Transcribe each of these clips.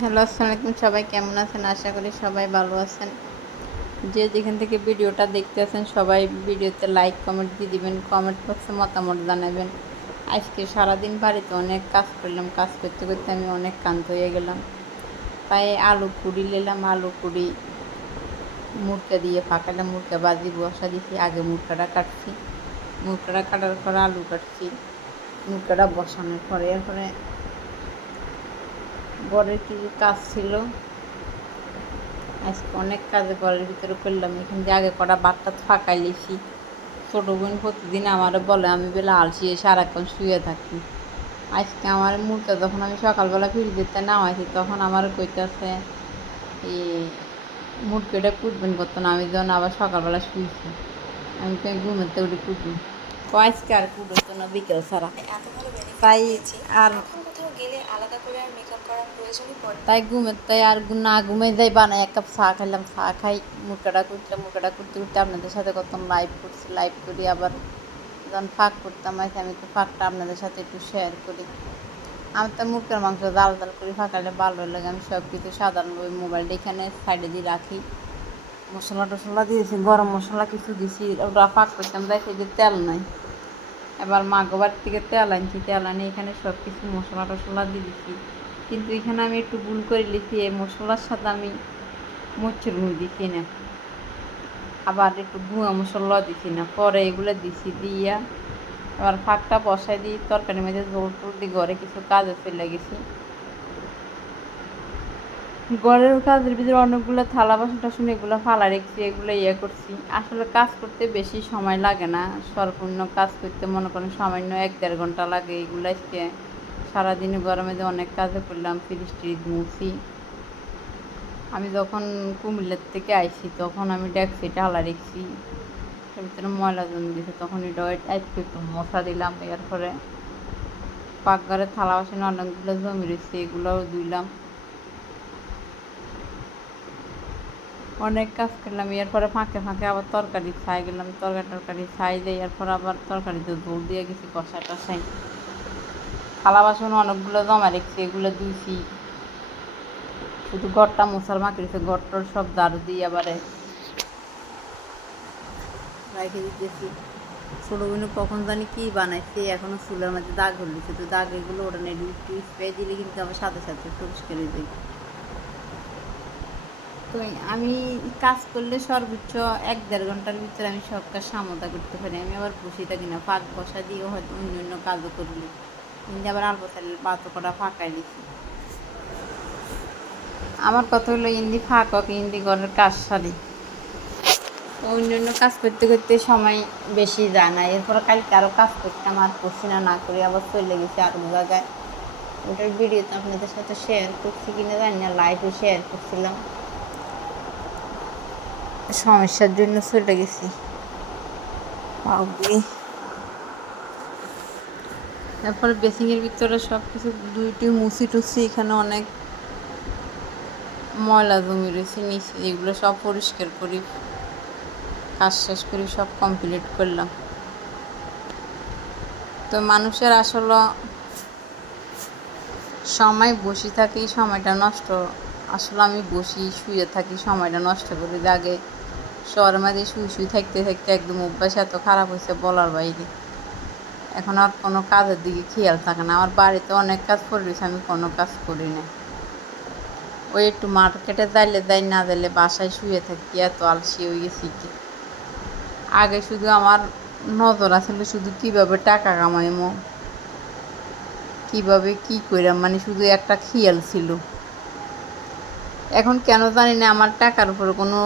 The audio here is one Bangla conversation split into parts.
হ্যালো, আসসালামু আলাইকুম। সবাই কেমন আছেন? আশা করি সবাই ভালো আছেন। যে যেখান থেকে ভিডিওটা দেখতে আছেন সবাই ভিডিওতে লাইক কমেন্ট দিয়ে দিবেন, কমেন্ট বক্সে মতামত জানাবেন। আজকে সারাদিন বাড়িতে অনেক কাজ করলাম, কাজ করতে করতে আমি অনেক ক্লান্ত হয়ে গেলাম। তাই আলু কুড়ি নিলাম, আলু কুড়ি মুরকা দিয়ে ফাঁকালাম, মুরকা বাজি বসা দিছি। আগে মুরকাটা কাটছি, মুরকাটা কাটার পর আলু কাটছি, মুরকাটা বসানোর পরে এরপরে ঘরের কিছু কাজ ছিল। আজকে অনেক কাজে ঘরের ভিতরে করলাম। এখান থেকে আগে কটা বাটটা ফাঁকাই লিছি। ছোটো বোন প্রতিদিন আমারও বলে আমি বেলা আলসি সারাক্ষণ শুয়ে থাকি। আজকে আমার মুরগা যখন আমি সকালবেলা ফিরে দিতে নামাইছি তখন আমার কইতেছে এই মুরগিটা কুটবেন করতো না। আমি যখন আবার সকালবেলা শুয়েছি আমি তো ঘুমেতে উঠে কুটবি আজকে আর কুটতো না বিকেল ছাড়া। তাই আর তাই ঘুমের তাই আর না ঘুমে যাই বানাই এক কাপ চা খাইলাম, চা খাই মুরগাটা করতে করতে আপনাদের সাথে কত লাইভ করছি। লাইভ করি আবার যখন ফাঁক করতাম আমি তো ফাঁকটা আপনাদের সাথে একটু শেয়ার করি। আমি তো মুরগির মাংস জাল জাল করে ফাঁকালে ভালো লাগে। আমি সব কিছু সাধারণ ওই মোবাইলটা এখানে সাইডে দিয়ে রাখি। মশলা টশলা দিয়েছি, গরম মশলা কিছু দিয়েছি, ওটা ফাঁক করতাম দেখি যে তেল নাই। এবার মাগোবার থেকে তেল আনছি, তেল আনি এখানে সব কিছু মশলা টশলা দিয়ে দিচ্ছি। কিন্তু এখানে আমি একটু ভুল করে লিখি, এই মশলার সাথে আমি মরিচের গুঁড়ো দিচ্ছি না, আবার একটু গুঁড়া মশলা দিচ্ছি না, পরে এগুলো দিছি দিয়া এবার ফাঁকটা বসাই দিই। তরকারির মধ্যে জোর টোল দিয়ে ঘরে কিছু কাজে চলে গেছি। ঘরের কাজের ভিতরে অনেকগুলো থালা বাসন টাসন এগুলো ফালা রেখেছি, এগুলো করছি। আসলে কাজ করতে বেশি সময় লাগে না, সম্পূর্ণ কাজ করতে মনে করেন সামান্য 1-1.5 ঘন্টা লাগে। এগুলো আজকে সারাদিনে গরমে যে অনেক কাজে করলাম। ফ্রিজ ট্রিজ মুছি। আমি যখন কুমিল্লার থেকে আইছি তখন আমি ডেকছি ঢালা রেখেছি, তার ভিতরে ময়লা জমে গেছে, তখন এটা আজকে একটু মশা দিলাম। এরপরে পাকঘরে থালা বাসন অনেকগুলো জমে রয়েছে, এগুলোও ধুইলাম। অনেক কাজ করলাম। এরপরে ফাঁকে ফাঁকে আবার তরকারি ছাই গেলাম, তরকারি ছাই দিয়ে এরপর আবার তরকারিতে জোর দিয়ে গেছি কষা টষাই। থালা বাসন অনেকগুলো জমা রেখেছি, এগুলো ধুইছি। শুধু ঘরটা মশার মাখি রয়েছে, ঘরটার সব ঝাড়ু দিয়ে আবারে রেখে দিতেছি। ছোটো বোন কখন জানি কি বানাইছে, এখনো চুলের মধ্যে দাগ হলিছে, তো দাগ এগুলো ওটা নেই একটু স্প্রে দিলে কিন্তু আমার সাথে সাথে পরিষ্কার হয়ে যায়। তো আমি কাজ করলে সর্বোচ্চ 1-1.5 ঘন্টার ভিতরে আমি সব কাজ সামতা করতে পারি। আমি আবার বসে থাকি না, ফাঁক বসা দিয়েও হয়তো অন্য অন্য কাজও করলি, কিন্তু আবার আলু চালের পাতো কটা ফাঁকাই দিচ্ছি। আমার কথা হলো ইন্দি ফাঁক হোক, ইন্দি ঘরের কাজ সারি, অন্য অন্য কাজ করতে করতে সময় বেশি যায় না। এরপরে কালকে আরও কাজ করতাম, আর করছি না, না করে আবার চলে গেছি আরও জায়গায়। ওটার ভিডিও তো আপনাদের সাথে শেয়ার করছি কিনা জানি না, লাইভে শেয়ার করছিলাম, সমস্যার জন্য চলে গেছি। তারপরে বেসিংয়ের ভিতরে সব কিছু দুইটি মুছি টুছি, এখানে অনেক ময়লা জমি রয়েছে নিচে, এগুলো সব পরিষ্কার করি। কাজ শেষ করি, সব কমপ্লিট করলাম। তো মানুষের আসলে সময় বসে থাকি, সময়টা নষ্ট। আসলে আমি বসি শুয়ে থাকি, সময়টা নষ্ট করি। আগে শহরের মাঝে শুয়ে থাকতে থাকতে একদম অভ্যাস এত খারাপ হয়েছে বলার বাইরে। এখন আর কোনো কাজের দিকে খেয়াল থাকে না। আমার বাড়িতে অনেক কাজ পড়ে রয়েছে, আমি কোনো কাজ করি না। ওই একটু মার্কেটে যাইলে যাই, না যাইলে বাসায় শুয়ে থাকি, এত আলসি হয়ে গেছি। কি আগে শুধু আমার নজর আসলে শুধু কীভাবে টাকা কামাইমো, কীভাবে কী কইরাম, মানে শুধু একটা খেয়াল ছিল। এখন কেন জানি না আমার টাকার উপরে কোনো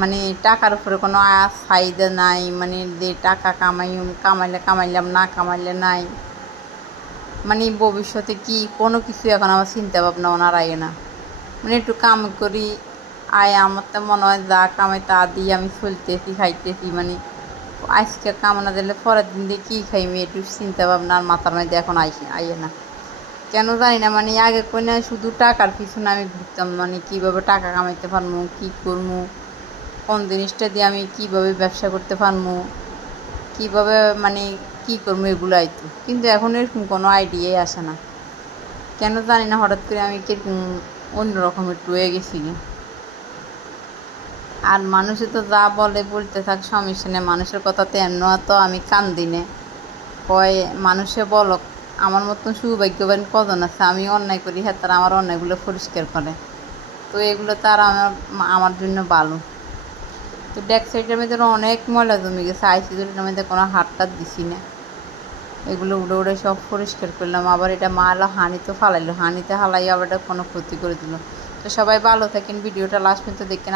মানে টাকার উপরে কোনো চাহিদা নাই। মানে যে টাকা কামাইলাম, না কামাইলে নাই। মানে ভবিষ্যতে কি কোনো কিছু এখন আমার চিন্তা ভাবনা ওনার আগে না। মানে একটু কাম করি, আমার তো মনে হয় যা কামাই তা দিয়ে আমি চলতেছি খাইতেছি। মানে আজকে কামনা দিলে পরের দিন দিয়ে কী খাইমি একটু চিন্তা ভাবনা আর মাথার মধ্যে এখন আইয়ে না, কেন জানি না। মানে আগে কই না শুধু টাকার পিছনে আমি ঘুরতাম, মানে কীভাবে টাকা কামাইতে পারবো, কী করবো, কোন জিনিসটা দিয়ে আমি কীভাবে ব্যবসা করতে পারবো, কীভাবে মানে কী করবো, এগুলো আইতো। কিন্তু এখন এরকম কোনো আইডিয়াই আসে না। কেন জানি না হঠাৎ করে আমি কিরকম অন্যরকম একটু হয়ে গেছি। আর মানুষে তো যা বলে বলতে থাক, সমস্যা নেই, মানুষের কথাতে এমন তো আমি কান দিনে কয় মানুষে বলক, আমার মতন সৌভাগ্যবান কজন আছে, আমি অন্যায় করি হ্যাঁ তারা আমার অন্যায়গুলো পরিষ্কার করে, তো এগুলো তার আমার জন্য ভালো। তো ব্যাক সাইডের মধ্যে অনেক ময়লা জমে গেছে, আইসিগুলোর মধ্যে কোনো হাতটা দিছি না, এগুলো উড়ে উড়ে সব পরিষ্কার করলাম। আবার এটা মা এলো হাঁড়িতে ফালাইলো, হাঁড়িতে হালাই আবার এটা কোনো ক্ষতি করে দিল। তো সবাই ভালো থাকেন, ভিডিওটা লাস্ট পর্যন্ত দেখেন।